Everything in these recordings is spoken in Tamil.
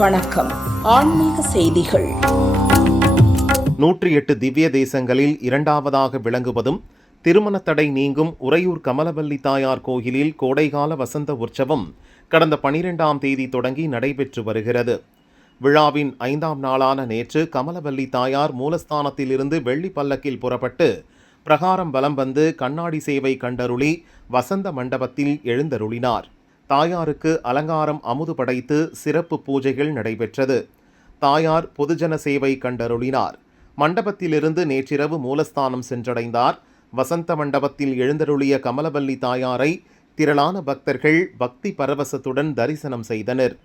வணக்கம். ஆன்மீக செய்திகள். 108 திவ்ய தேசங்களில் இரண்டாவதாக விளங்குவதும் திருமண தடை நீங்கும் உறையூர் கமலவல்லி தாயார் கோயிலில் கோடைகால வசந்த உற்சவம் கடந்த 12ஆம் தேதி தொடங்கி நடைபெற்று வருகிறது. விழாவின் 5ஆம் நாளான நேற்று கமலவல்லி தாயார் மூலஸ்தானத்திலிருந்து வெள்ளி பல்லக்கில் புறப்பட்டு பிரகாரம் வலம் வந்து கண்ணாடி சேவை கண்டருளி வசந்த மண்டபத்தில் எழுந்தருளினார். தாயாருக்கு அலங்காரம் அமுது படைத்து சிறப்பு பூஜைகள் நடைபெற்றது. தாயார் பொதுஜன சேவை கண்டருளினார். மண்டபத்திலிருந்து நேற்றிரவு மூலஸ்தானம் சென்றடைந்தார். வசந்த மண்டபத்தில் எழுந்தருளிய கமலவல்லி தாயாரை திரளான பக்தர்கள் பக்தி பரவசத்துடன் தரிசனம் செய்தனர்.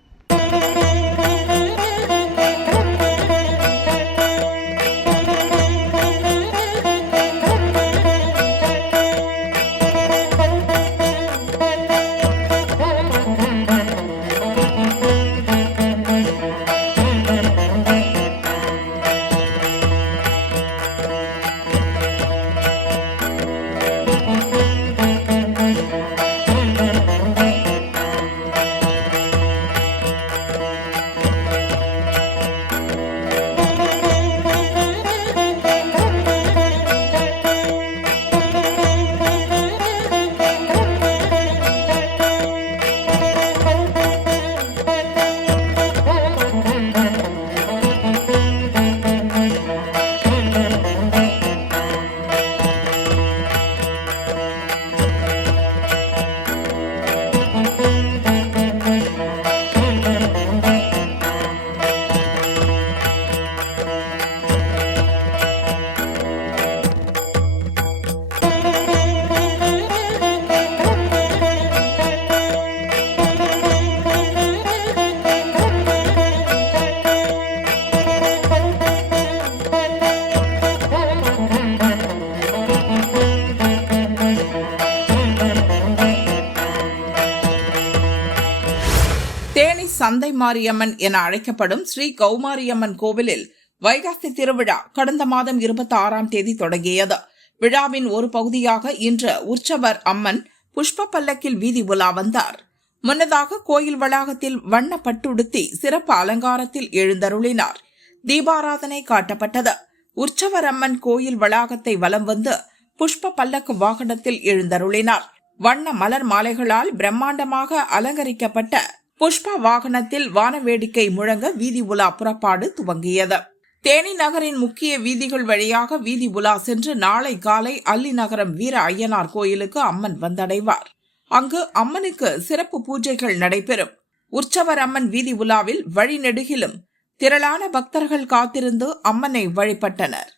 தேனி சந்தை மாரியம்மன் என அழைக்கப்படும் ஸ்ரீ கௌமாரியம்மன் கோவிலில் வைகாசி திருவிழா கடந்த மாதம் 26ஆம் தேதி தொடங்கியது. விழாவின் ஒரு பகுதியாக இன்று உற்சவர் அம்மன் புஷ்ப பல்லக்கில் வீதி உலா வந்தார். முன்னதாக கோயில் வளாகத்தில் வண்ண பட்டுடுத்தி சிறப்பு அலங்காரத்தில் எழுந்தருளினார். தீபாராதனை காட்டப்பட்டது. உற்சவர் அம்மன் கோயில் வளாகத்தை வலம் வந்து புஷ்ப பல்லக்கு வாகனத்தில் எழுந்தருளினார். வண்ண மலர் மாலைகளால் பிரம்மாண்டமாக அலங்கரிக்கப்பட்ட புஷ்ப வாகனத்தில் வானவேடிக்கை முழங்க வீதி உலா புறப்பாடு துவங்கியது. தேனி நகரின் முக்கிய வீதிகள் வழியாக வீதி உலா சென்று நாளை காலை அல்லி நகரம் வீர ஐயனார் கோயிலுக்கு அம்மன் வந்தடைவார். அங்கு அம்மனுக்கு சிறப்பு பூஜைகள் நடைபெறும். உற்சவர் அம்மன் வீதி உலாவில் வழிநெடுகிலும் திரளான பக்தர்கள் காத்திருந்து அம்மனை வழிபட்டனர்.